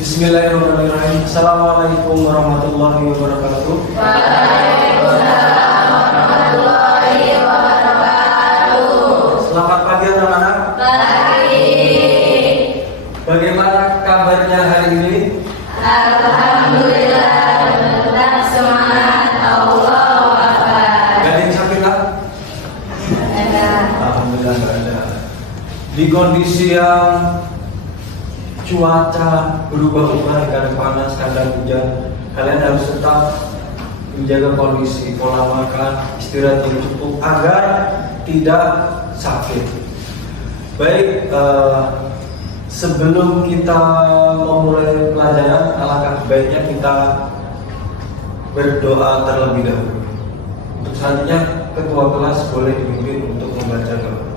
Bismillahirrahmanirrahim. Assalamualaikum warahmatullahi wabarakatuh. Waalaikumsalam warahmatullahi wabarakatuh. Selamat pagi anak-anak. Pagi. Bagaimana kabarnya hari ini? Alhamdulillah, tetap semangat. Allahu Akbar. Gak ada yang sakit lah? Ada. Alhamdulillah gak ada. Di kondisi yang cuaca berubah-ubah, kadang panas, kadang hujan, kalian harus tetap menjaga kondisi, pola makan, istirahat yang cukup agar tidak sakit. Baik, sebelum kita memulai pelajaran, alangkah baiknya kita berdoa terlebih dahulu. Untuk selanjutnya, ketua kelas boleh dipimpin untuk membaca doa.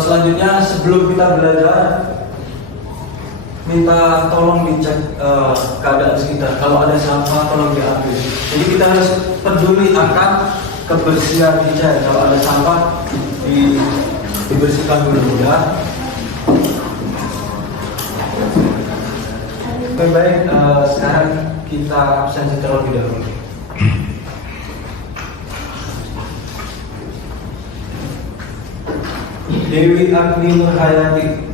Selanjutnya sebelum kita belajar, minta tolong dicek keadaan sekitar. Kalau ada sampah tolong diambil. Jadi kita harus peduli akan kebersihan kita. Kalau ada sampah dibersihkan dulu ya. Baik, sekarang kita absensi terlebih dahulu. Dewi Agni Nurhayati,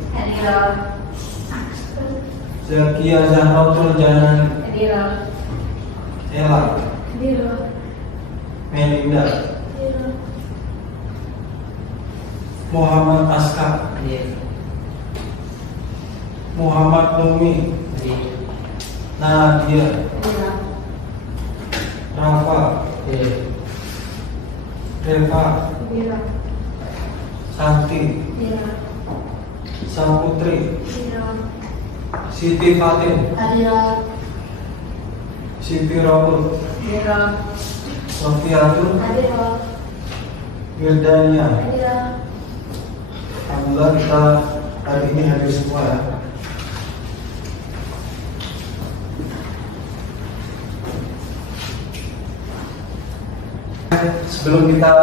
Zakia Zahratul Janan, Ella, Melinda, Muhammad Aska, Muhammad Numi, Nadia, Rafa, Reva, Santi, Saputri, Siti Fatin, Siti Robert, Sofiatul, Wirdania. Alhamdulillah kita hari ini hadir semua ya. Sebelum kita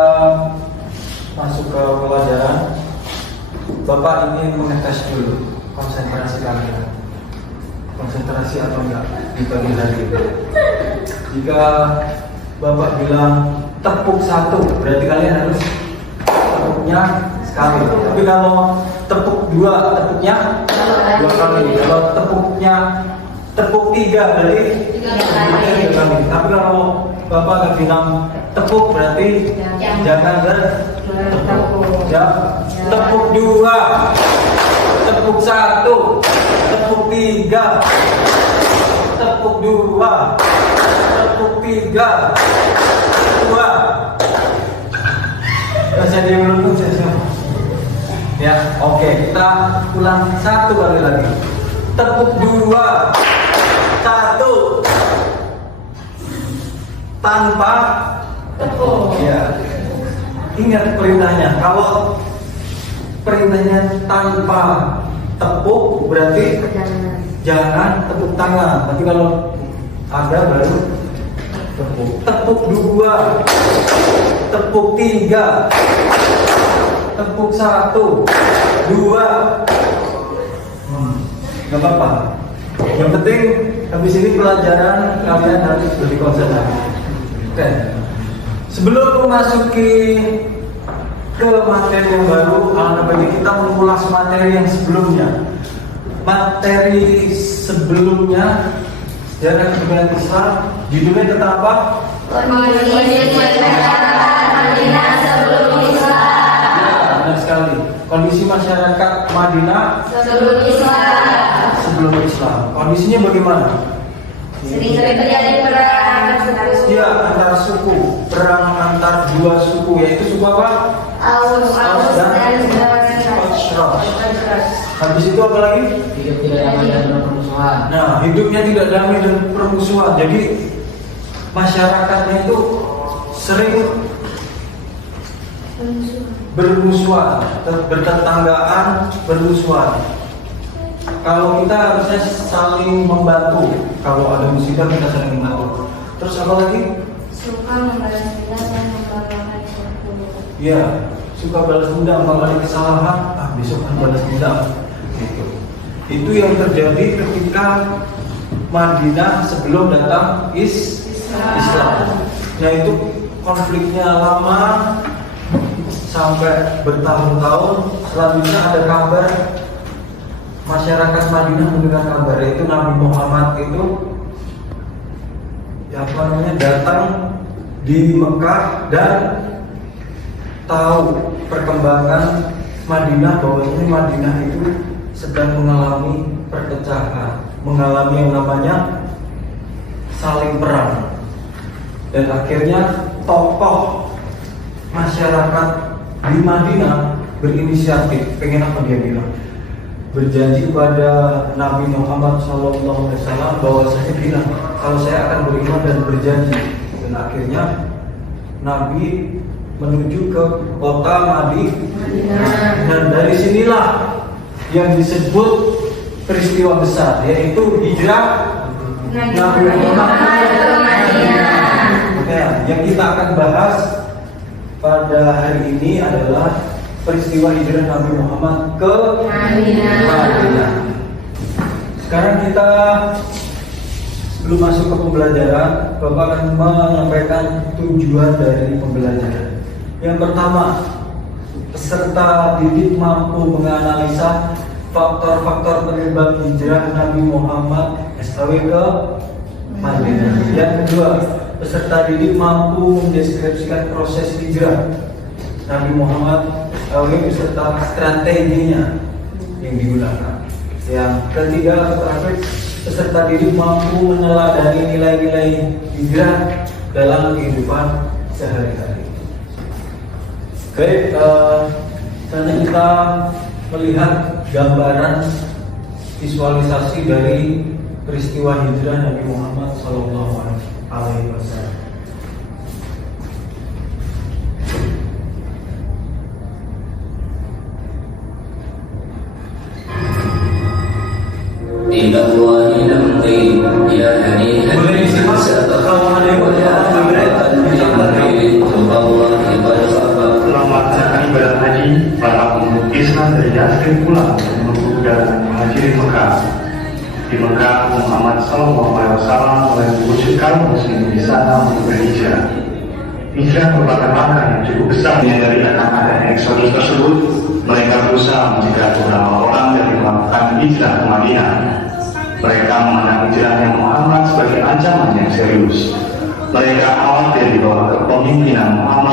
masuk ke pelajaran, Bapak ingin mengetes dulu konsentrasi kalian. Konsentrasi atau enggak di pagi hari ini. Jika Bapak bilang tepuk satu, berarti kalian harus tepuknya sekali. Tapi kalau tepuk dua, tepuknya dua kali. Kalau tepuk tiga, berarti tiga kali. Tapi kalau Bapak bilang tepuk, berarti jangan bertepuk. Tepuk dua, tepuk satu, tepuk tiga, tepuk dua, tepuk tiga, dua. Bisa diulang saja. Ya, oke, kita ulang satu kali lagi. Tepuk dua, satu, tanpa tepuk. Ya. Ingat perintahnya. Kalau perintahnya tanpa tepuk, berarti jangan tepuk tangan. Tapi kalau ada baru tepuk. Tepuk dua, tepuk tiga, tepuk satu, dua. Gak apa-apa. Yang penting habis ini pelajaran kalian harus lebih konsentrasi. Oke. Sebelum memasuki ke materi yang baru, alangkah baiknya kita mengulas materi yang sebelumnya. Materi sebelumnya sejarah kebudayaan Islam, judulnya tentang apa? Kondisi masyarakat Madinah sebelum Islam. Ya, benar sekali. Kondisi masyarakat Madinah sebelum Islam. masuk Islam. Kondisinya bagaimana? Sering terjadi perang Ya, antar suku, perang antar dua suku, yaitu suku apa? Aus dan Khazraj. Habis itu apa lagi? Hidup tidak damai dan permusuhan. Nah, hidupnya tidak damai dan permusuhan. Jadi masyarakatnya itu sering bermusuhan, bertetanggaan, bermusuhan. Kalau kita harusnya saling membantu. Kalau ada musibah kita saling membantu. Terus apa lagi? suka membalas dendam dan membanggakan suku. Ya, suka balas dendam kalau ada kesalahan, besok kan balas dendam. Gitu. Itu yang terjadi ketika Madinah sebelum datang Islam. Nah itu konfliknya lama sampai bertahun-tahun. Selanjutnya ada kabar masyarakat Madinah mendengar kabar itu Nabi Muhammad itu datang di Mekah dan tahu perkembangan Madinah, bahwasanya Madinah itu sedang mengalami perpecahan, mengalami yang namanya saling perang. Dan akhirnya tokoh masyarakat di Madinah berinisiatif, pengen apa dia bilang? Berjanji kepada Nabi Muhammad SAW bahwa saya bilang kalau saya akan beriman dan berjanji. Dan akhirnya Nabi menuju ke kota Madinah. Dan dari sinilah yang disebut peristiwa besar, yaitu hijrah Nabi Muhammad ke Madinah. Yang kita akan bahas pada hari ini adalah peristiwa hijrah Nabi Muhammad ke Madinah. Sekarang kita sebelum masuk ke pembelajaran, Bapak akan menyampaikan tujuan dari pembelajaran. Yang pertama, peserta didik mampu menganalisa faktor-faktor penyebab hijrah Nabi Muhammad SKW ke Madinah. Yang kedua, peserta didik mampu mendeskripsikan proses hijrah Nabi Muhammad beserta strateginya yang digunakan. Yang ketiga atau terakhir, peserta didik mampu meneladani nilai-nilai hijrah dalam kehidupan sehari-hari. Baik, selanjutnya kita melihat gambaran visualisasi dari peristiwa hijrah Nabi Muhammad SAW. إلى الله نمضي يا هنيئا Selamat datang ibadah haji para pemeluk Islam dari Yathrib pulang menuju perjalanan haji di Mekah. Di Mekah, Muhammad SAW mulai mewujudkan muslim di sana untuk berhijrah. Hijrah merupakan langkah yang cukup besar. Dari akan adanya eksodus tersebut, mereka berusaha mencegah beberapa orang dari melakukan hijrah ke Madinah. Mereka memandang hijrahnya Muhammad sebagai ancaman yang serius. Mereka khawatir di bawah kepemimpinan Muhammad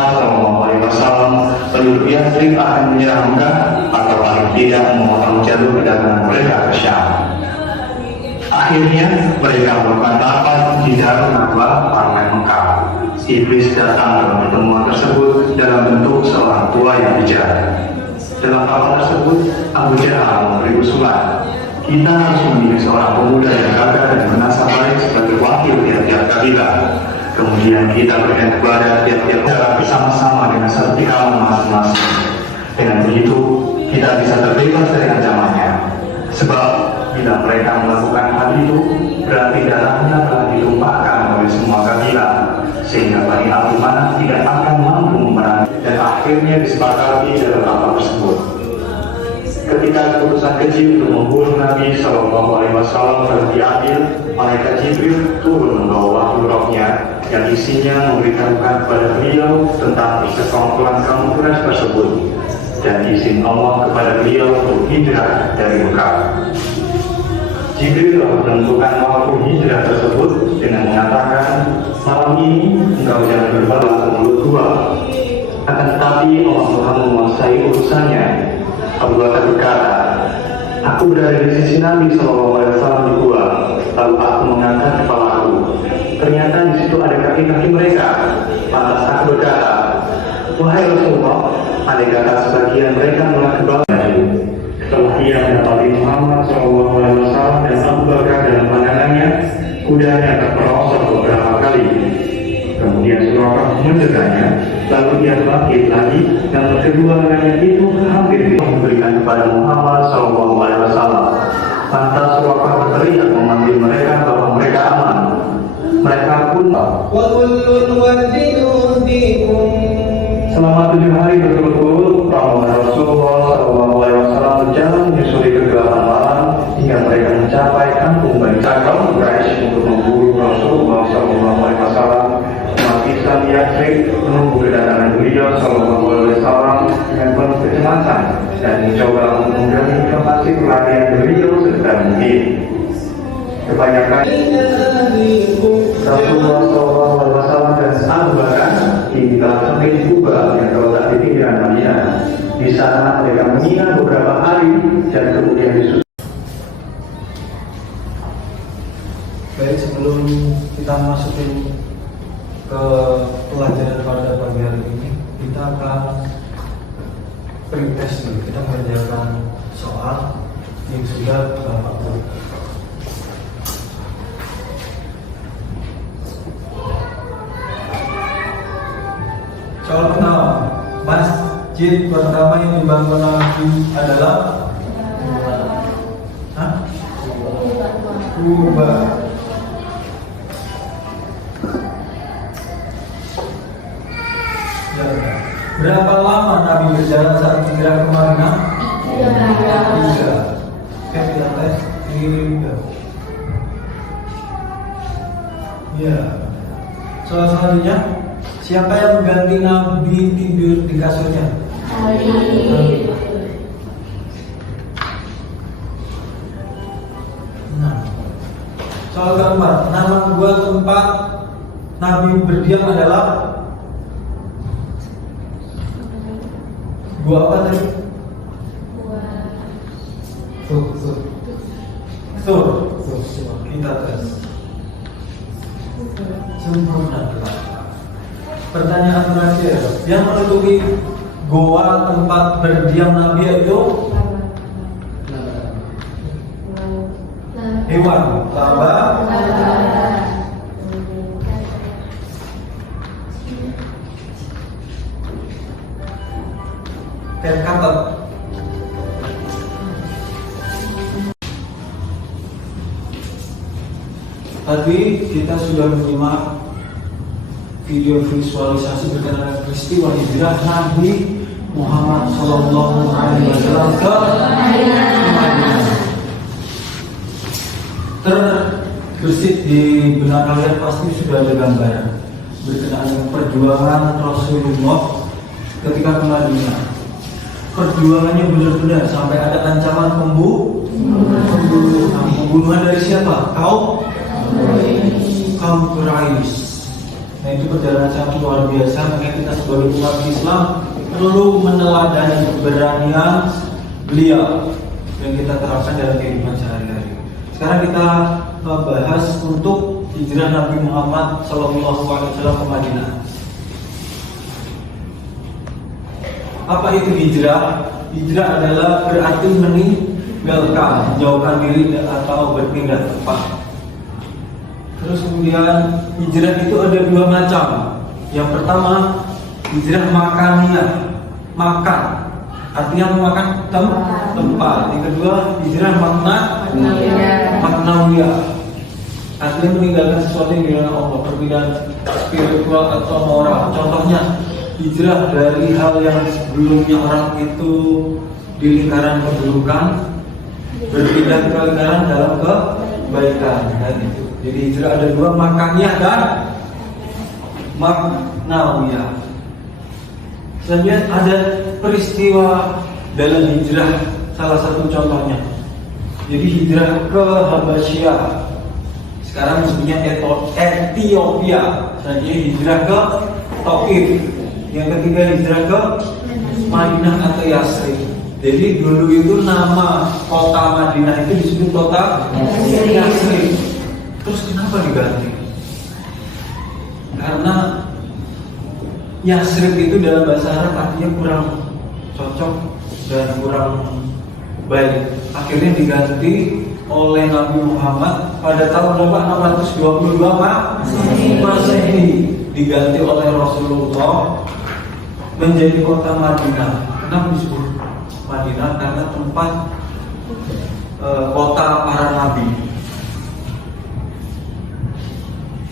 SAW penduduk Yathrib akan menyerah Mekah atau paling tidak memotong jalur perdagangan mereka ke Syam. Akhirnya mereka melakukan rapat di Darun Nadwa, Parlemen Mekah. Iblis datang dalam pertemuan tersebut dalam bentuk seorang tua yang bijak. Dalam rapat tersebut, Abu Jahal memberi usulan, kita harus memilih seorang pemuda yang gagah dan bernasab baik sebagai wakil tiap-tiap kabilah. Kemudian kita berikan kepada tiap-tiap daerah bersama-sama dengan sertifikat masing-masing. Dengan begitu, kita bisa terbebas dari ancamannya. Sebab bila mereka melakukan hal itu, berarti darahnya telah ditumpahkan oleh semua kabilah, sehingga Bani Abdul Manaf tidak akan mampu memerangi. Dan akhirnya disepakati dalam rapat tersebut. Ketika keputusan kecil untuk membunuh Nabi SAW telah diambil, malaikat Jibril turun membawa wahyu rohnya yang isinya memberitahukan kepada beliau tentang persekongkolan kaum Quraisy tersebut dan izin Allah kepada beliau untuk hijrah dari Mekah. Jibril menentukan waktu hijrah tersebut dengan mengatakan, malam ini engkau jangan berbalas mulut dua. Akan tetapi Allah Tuhan menguasai urusannya. Abu Bakar berkata, Aku berada di sisi Nabi SAW di gua, lalu aku mengangkat kepalaku. Ternyata di situ ada kaki-kaki mereka. Lantas aku berkata, wahai Rasulullah, andai kata sebagian mereka mulai ke bawah. Setelah ia mendapati Muhammad SAW dan Abu Bakar dalam pandangannya, kudanya terperosok beberapa kali. Kemudian Suraqah mencegahnya, lalu ia bangkit lagi, dan kedua lengannya itu hampir memberikan kepada Muhammad SAW. Lantas Suraqah berteriak memanggil mereka bahwa mereka aman. Mereka pun selama 7 hari berturut-turut, rombongan Rasulullah SAW berjalan menyusuri kegelapan malam hingga mereka mencapai kampung Bani kaum Quraisy untuk memburu Rasulullah SAW. Umat Islam Yathrib menunggu kedatangan beliau SAW dengan penuh kecemasan dan mencoba untuk menggali informasi pelarian beliau sedang mungkin. Kebanyakan Rasulullah SAW dan Abu Bakar di dalam Masjid Kuba yang terletak di pinggiran Madinah. Di sana mereka menginap beberapa hari dan kemudian disusul. Baik, sebelum kita masukin ke pelajaran pada pagi hari ini, kita akan pretest dulu. Kita mengerjakan soal yang sudah Bapak buat. Soal pertama, masjid pertama yang dibangun Nabi adalah Kuba. Berapa lama Nabi berjalan saat hijrah ke Madinah? 3. Oke, kita tes. Ini ya. Soal selanjutnya, siapa yang mengganti Nabi tidur di kasurnya? Nah, soal keempat, nama gua tempat Nabi berdiam adalah gua apa tadi? Sur. Kita tes. Sempurna. Pertanyaan terakhir, yang menutupi goa tempat berdiam Nabi itu hewan, laba, katak. Tadi kita sudah menyimak video visualisasi berkenaan peristiwa hijrah Nabi Muhammad SAW ke Madinah. Terbesit di benak kalian pasti sudah ada gambaran berkenaan dengan perjuangan Rasulullah ketika ke Madinah. Perjuangannya benar-benar sampai ada ancaman pembunuhan dari siapa? Kaum Quraisy. Nah, itu perjalanan sangat luar biasa. Makanya kita sebagai umat Islam perlu meneladani keberanian beliau yang kita terapkan dalam kehidupan sehari-hari. Sekarang kita bahas untuk hijrah Nabi Muhammad SAW ke Madinah. Apa itu hijrah? Hijrah adalah berarti meninggalkan, menjauhkan diri atau berpindah tempat. Terus kemudian hijrah itu ada 2 macam. Yang pertama hijrah makaniah, makan, artinya memakan tempat. Yang kedua hijrah maknawiyah, artinya meninggalkan sesuatu yang dilarang Allah, perbedaan spiritual atau moral. Contohnya hijrah dari hal yang sebelumnya orang itu di lingkaran keburukan berpindah ke lingkaran dalam kebaikan. Dan itu. Jadi hijrah ada 2, makaniah dan maknawiyah. Selanjutnya ada peristiwa dalam hijrah, salah satu contohnya. Jadi hijrah ke Habasyah, sekarang disebutnya Ethiopia. Selanjutnya hijrah ke Taif. Yang ketiga hijrah ke Madinah atau Yasrib. Jadi dulu itu nama kota Madinah itu disebut kota Yasrib. Terus kenapa diganti? Karena Yasrib itu dalam bahasa Arab artinya kurang cocok dan kurang baik. Akhirnya diganti oleh Nabi Muhammad pada tahun 622 Masehi, diganti oleh Rasulullah menjadi kota Madinah. Kenapa disebut Madinah? Karena tempat kota para nabi.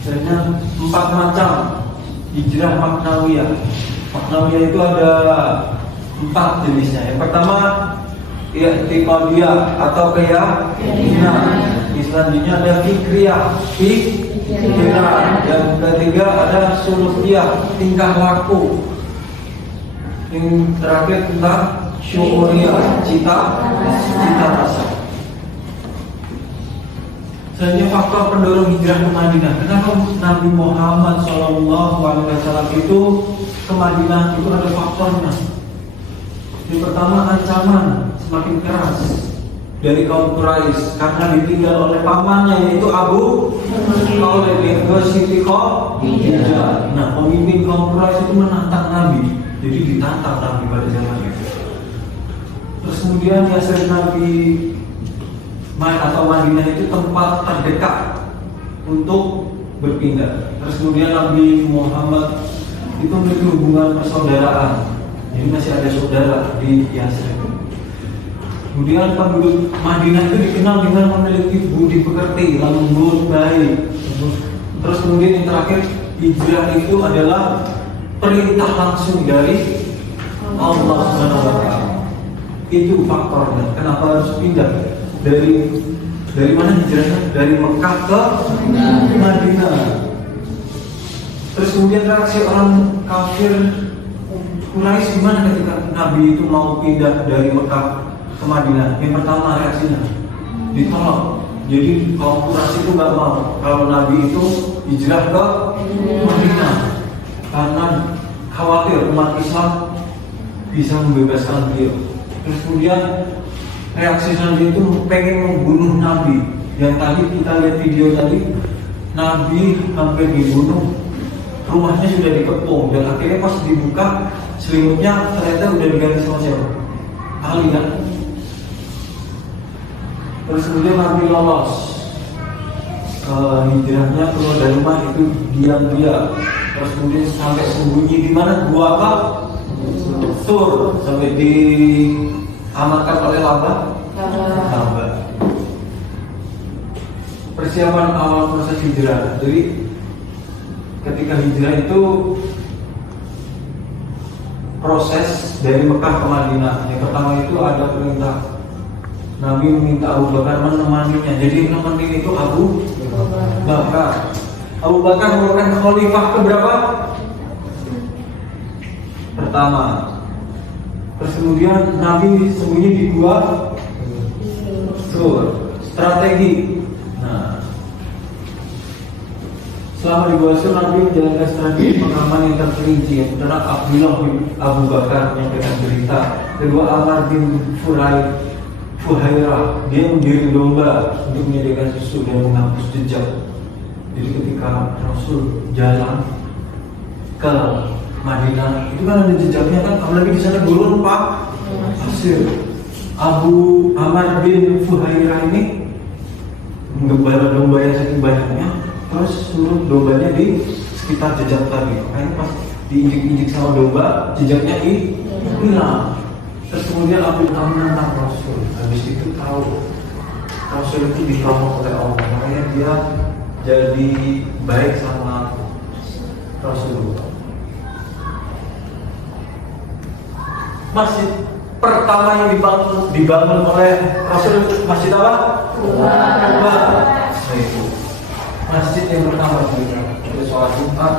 Sebenarnya 4 macam hijrah maknawiyah. Maknawiyah itu ada 4 jenisnya. Yang pertama i'tiqadiyah atau keyakinan. Selanjutnya ada fikriyah, pikiran. Yang ketiga ada sulukiyah, tingkah laku. Yang terakhir tentang syuuriyah, cita rasa. Selanjutnya faktor pendorong hijrah ke Madinah. Kenapa Nabi Muhammad SAW itu ke Madinah? Itu ada faktornya. Yang pertama, ancaman semakin keras dari kaum Quraisy karena ditinggal oleh pamannya yaitu Abu Thalib yang ke Siti Khadijah. Nah, pemimpin kaum Quraisy itu menantang Nabi. Jadi ditantang Nabi pada zaman itu. Terus kemudian Yasrib Nabi atau Madinah itu tempat terdekat untuk berpindah. Terus kemudian Nabi Muhammad itu memiliki hubungan persaudaraan. Jadi masih ada saudara di Yasrib. Kemudian penduduk Madinah itu dikenal dengan memiliki budi pekerti, lembut, baik. Terus kemudian yang terakhir, hijrah itu adalah perintah langsung dari Allah SWT. Itu faktornya. Kenapa harus pindah dari mana hijrahnya? Dari Mekah ke Madinah. Terus kemudian reaksi orang kafir Quraisy gimana ketika Nabi itu mau pindah dari Mekah ke Madinah? Yang pertama reaksinya ditolak. Jadi kaum Quraisy itu nggak mau kalau Nabi itu hijrah ke Madinah karena khawatir umat Islam bisa membebaskan beliau. Terus kemudian reaksi Nabi itu pengen membunuh Nabi. Yang tadi kita lihat video tadi, Nabi hampir dibunuh, rumahnya sudah dikepung dan akhirnya pas dibuka selimutnya ternyata udah diganti sama siapa? Ali kan? Terus kemudian Nabi lolos hijrahnya keluar dari rumah itu diam-diam. Terus kemudian sampai sembunyi di mana? Gua apa? Sur sampai diamankan oleh Labah. Persiapan awal proses hijrah. Jadi ketika hijrah itu proses dari Mekah ke Madinah. Yang pertama itu ada perintah Nabi meminta Abu Bakar menemaninya. Jadi menemani itu Abu Bakar. Abu Bakar merupakan khalifah keberapa? Pertama. Terus kemudian Nabi sembunyi di gua Sur. Strategi. Nah, selama di gua Sur Nabi menjalankan strategi pengaman yang terperinci. Yang pertama Abdullah bin Abu Bakar yang dengan berita. Kedua Amr bin Fuhairah, dia mendiri domba untuk menyediakan susu dan menghapus jejak. Jadi ketika Rasul jalan ke Madinah, itu kan ada jejaknya kan, apalagi di sana gurun pasir. Abu Amr bin Fuhairah ini menggembala domba yang saking banyaknya, terus suruh dombanya di sekitar jejak tadi. Makanya pas diinjik-injik sama domba, jejaknya hilang. Terus kemudian Abu Bakar menantang Rasul. Habis itu tahu Rasul itu ditolong oleh Allah, makanya dia jadi baik sama Rasulullah. Masjid pertama yang dibangun oleh Rasul, masjid apa? Kuba. Itu masjid yang pertama itu sholat Jumat.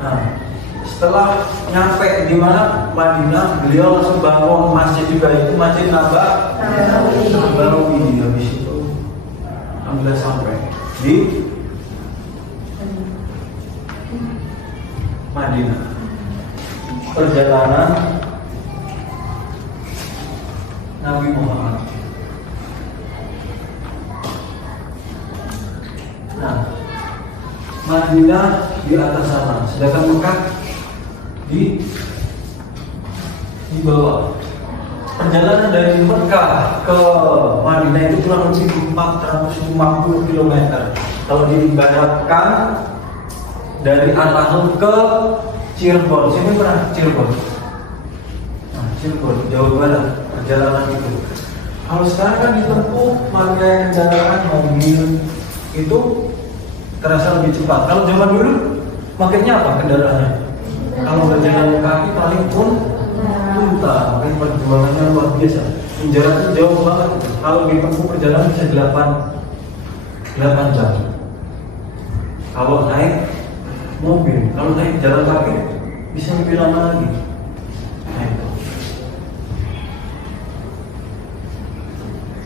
Nah, setelah nyampe di mana Madinah, beliau langsung bangun masjid juga, itu Masjid Nabawi. Habis itu alhamdulillah sampai di Madinah. perjalanan Nabi Muhammad. Nah, Madinah di atas sana, sedangkan Mekah di bawah. Perjalanan dari Mekah ke Madinah itu kurang lebih 450 km. Kalau diibaratkan dari Al-Ahun ke Cirebon, siapa pernah Cirebon? Nah, Cirebon, Jawa Barat, perjalanan itu. Kalau sekarang kan ditempuh pakai kendaraan mobil itu terasa lebih cepat. Kalau zaman dulu makanya apa kendaraannya? Kalau berjalan kaki paling pun unta, makanya perjuangannya luar biasa. Jaraknya jauh banget. Kalau ditempuh perjalanan bisa 8 jam. Kalau naik mobil, kalau naik jalan kaki bisa lebih lama lagi. Nah itu.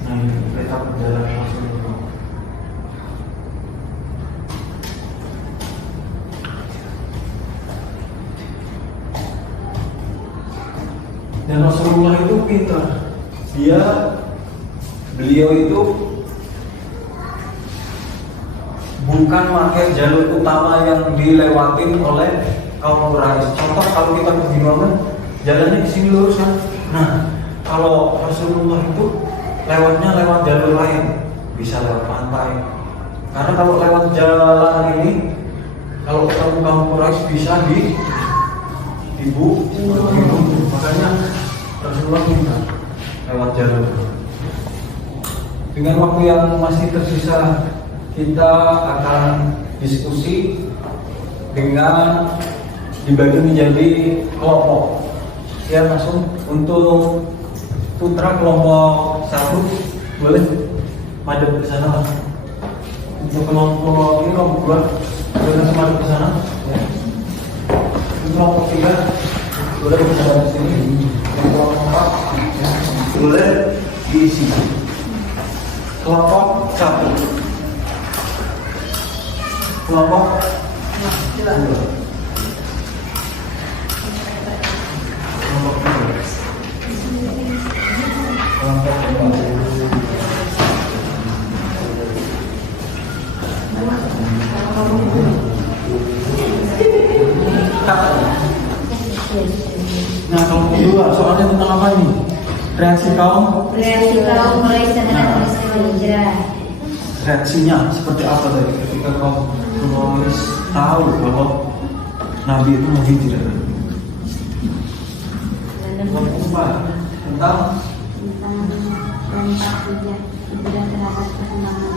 Nah ini kereta perjalanan Rasulullah. Dan Rasulullah itu pintar. Beliau itu bukan pakai jalur utama yang dilewatin oleh kaum Quraisy. Contoh kalau kita pergi bangun, jalannya di sini lurus kan. Nah, kalau Rasulullah itu lewatnya lewat jalur lain, bisa lewat pantai. Karena kalau lewat jalan ini, kalau ketemu kaum Quraisy bisa dibunuh. Makanya Rasulullah minta lewat jalur. Dengan waktu yang masih tersisa, kita akan diskusi dengan dibagi menjadi kelompok. Ya, langsung untuk putra kelompok 1 boleh madep ke sana lah. Untuk kelompok ini kelompok 2 boleh langsung madep ke sana. Ya. Untuk kelompok 3 boleh ke sana di sini. Kelompok 4 ya, boleh diisi. Kelompok 1. Kelompok 2. Kelompok 3. Kelompok 4. Nah, kelompok 2 soalnya tentang apa ini? Reaksi kaum mulai setelah peristiwa hijrah. Reaksinya seperti apa tadi ketika kaum Quraisy tahu bahwa Nabi itu mau hijrah? Kelompok 4 tentang dampak hijrah terhadap perkembangan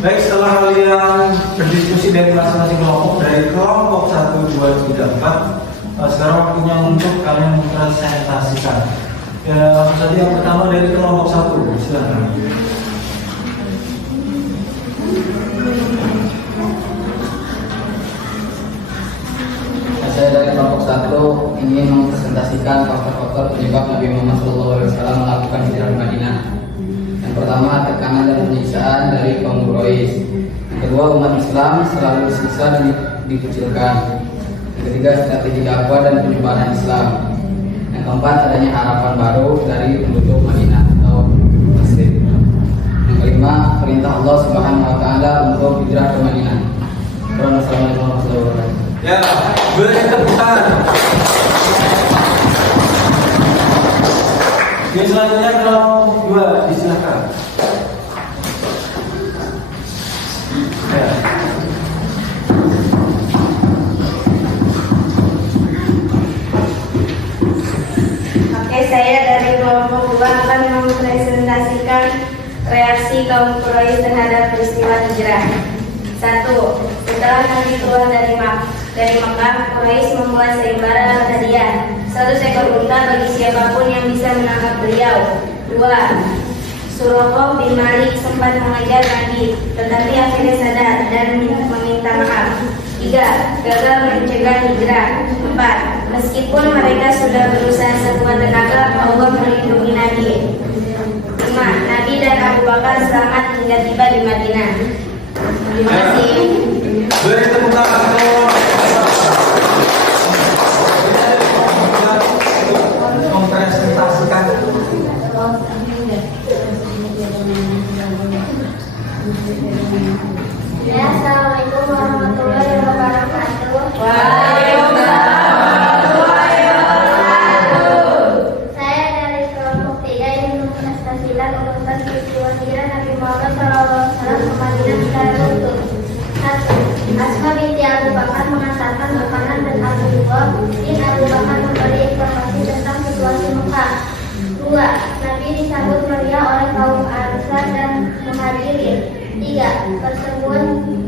Baik, setelah kalian berdiskusi dari masing-masing kelompok, dari kelompok 1, 2, 3, 4, sekarang waktunya untuk kalian mempresentasikan. Ya, langsung saja yang pertama dari kelompok 1, silakan. Saya dari kelompok 1 ingin mempresentasikan faktor-faktor penyebab Nabi Muhammad SAW melakukan hijrah ke Madinah. Yang pertama, tekanan dan penyiksaan dari kaum Quraisy. Yang kedua, umat Islam selalu disiksa dan dikucilkan. Yang ketiga, strategi dakwah dan penyebaran Islam. Yang keempat, adanya harapan baru dari penduduk Madinah atau Muslim. Yang kelima, perintah Allah Subhanahu wa taala untuk hijrah ke Madinah. Wassalamualaikum warahmatullahi wabarakatuh. Ya, beri tepuk tangan. Yang selanjutnya kelompok 2, disilakan. Ya. Oke, saya dari kelompok 2 akan mempresentasikan reaksi kaum Quraisy terhadap peristiwa hijrah. 1. Setelah Nabi keluar dari Makkah, Quraisy membuat sayembara hadiah 1 ekor unta bagi siapapun yang bisa menangkap beliau. 2. Suraqah bin Malik sempat mengejar Nabi, tetapi akhirnya sadar dan meminta maaf. 3. Gagal mencegah hijrah. 4. Meskipun mereka sudah berusaha sekuat tenaga, Allah melindungi Nabi. 5. Nabi dan Abu Bakar selamat hingga tiba di Madinah. Terima kasih. Beri tepuk tangan. Mempresentasikan. Ya, Assalamualaikum warahmatullahi wabarakatuh. Saya dari kelompok 3 yang mempresentasikan urutan peristiwa hijrah Nabi Muhammad SAW ke Madinah secara utuh. 1. Asma binti Abu Bakar mengantarkan makanan dan Abu Bakar memberi informasi tentang situasi Mekah. 2. Nabi disambut meriah oleh kaum Ansar dan Muhajirin. 3.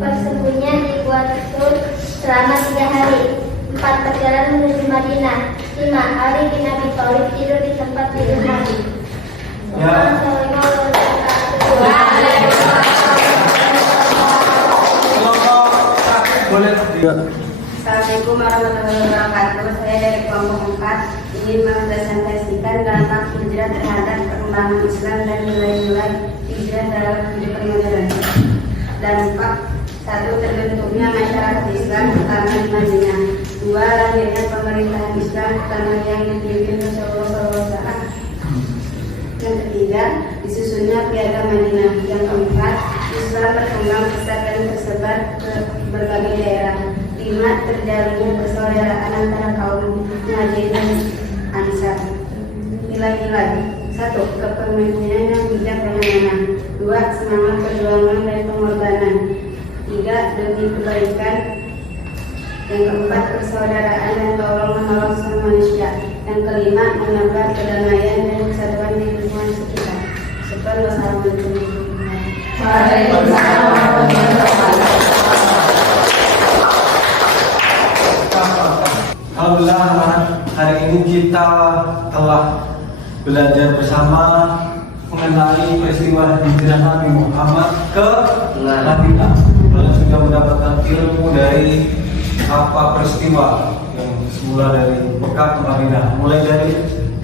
Persembunyian di Gua Tur selama 3 hari. 4. Perjalanan menuju Madinah. 5. Ali bin Abi Thalib tidur di tempat tidur Nabi. Ya. Boleh. Assalamualaikum warahmatullahi wabarakatuh. Saya dari kelompok 4 ingin mempresentasikan dampak hijrah terhadap perkembangan Islam dan nilai-nilai hijrah dalam kehidupan modern. Dampak 1. Terbentuknya masyarakat Islam pertama di Madinah. 2. Lahirnya pemerintahan Islam pertama yang dipimpin Rasulullah SAW. Yang ketiga, disusunnya Piagam Madinah. Yang keempat, Islam berkembang pesat dan tersebar ke berbagai daerah. 5. Terjalinnya persaudaraan antara kaum Muhajirin dan Ansar. Nilai-nilai. 1. Kepemimpinan yang bijak dan amanah. 2. Semangat perjuangan dan pengorbanan. 3. Demi kebaikan. Yang keempat, persaudaraan dan tolong-menolong sama manusia. Yang kelima, menebar kedamaian dan kesatuan di lingkungan sekitar. Wassalamualaikum warahmatullahi wabarakatuh. Alhamdulillah, hari ini kita telah belajar bersama mengenai peristiwa hijrah Nabi Muhammad ke Madinah. Kalian sudah mendapatkan ilmu dari apa peristiwa yang semula dari Mekah ke Madinah. Mulai dari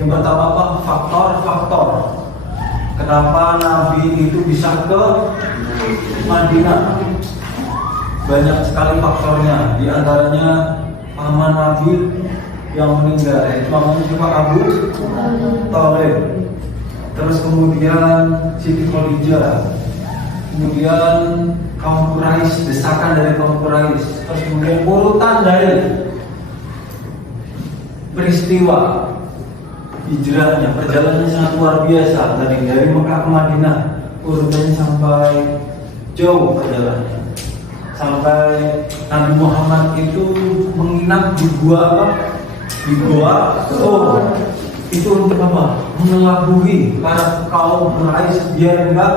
yang pertama apa? Faktor-faktor kenapa Nabi itu bisa ke Madinah. Banyak sekali faktornya. Di antaranya paman Nabi yang meninggal, yaitu namanya juga Abu Thalib. Terus kemudian Siti Khadijah, kemudian kaum Quraisy, desakan dari kaum Quraisy. Terus kemudian urutan dari peristiwa hijrahnya, perjalanannya sangat luar biasa. Dari Mekah ke Madinah, urutannya sampai jauh perjalanannya. Sampai Nabi Muhammad itu menginap di gua apa? Di gua Tur. Itu untuk apa? Mengelabui para kaum Quraisy biar enggak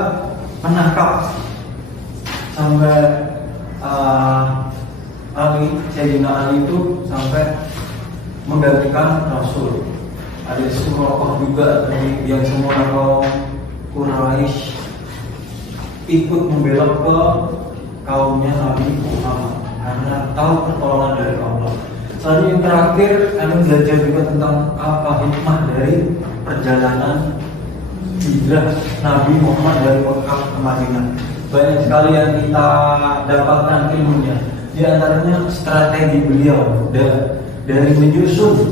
menangkap. Sampai Sayyidina Ali itu sampai menggantikan Rasul. Ada Suraqah juga yang semua kaum Quraisy ikut membela ke kaumnya Nabi Muhammad karena tahu pertolongan dari Allah. Selanjutnya yang terakhir, kami belajar juga tentang apa hikmah dari perjalanan hijrah Nabi Muhammad dari Mekah ke Madinah. Banyak sekali yang kita dapatkan ilmunya. Di antaranya strategi beliau dari menyusun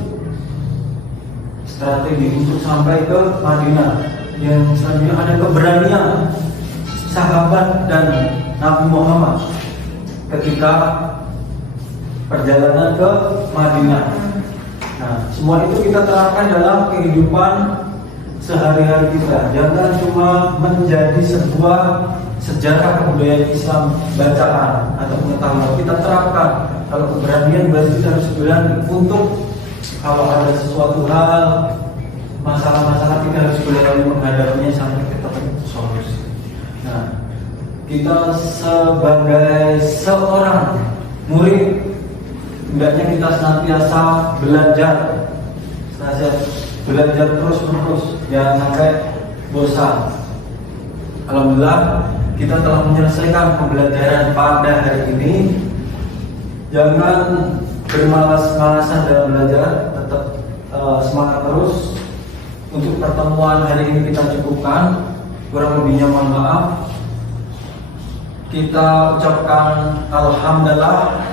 strategi untuk sampai ke Madinah. Yang selanjutnya ada keberanian sahabat dan Nabi Muhammad ketika perjalanan ke Madinah. Nah, semua itu kita terapkan dalam kehidupan sehari-hari kita. Jangan cuma menjadi sebuah sejarah kebudayaan Islam bacaan atau pengetahuan. Kita terapkan. Kalau keberanian berarti kita harus berani untuk kalau ada sesuatu hal, masalah-masalah, kita harus berani menghadapinya sampai kita ketemu solusi. Nah, kita sebagai seorang murid, hendaknya kita senantiasa belajar terus-menerus, jangan sampai bosan. Alhamdulillah kita telah menyelesaikan pembelajaran pada hari ini. Jangan bermalas-malasan dalam belajar, tetap semangat terus. Untuk pertemuan hari ini kita cukupkan, kurang lebihnya mohon maaf. Kita ucapkan alhamdulillah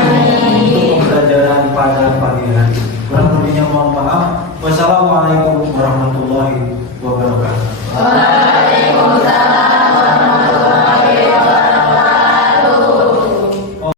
untuk pembelajaran pada pagi hari. Kurang lebihnya mohon maaf. Wassalamualaikum warahmatullahi wabarakatuh.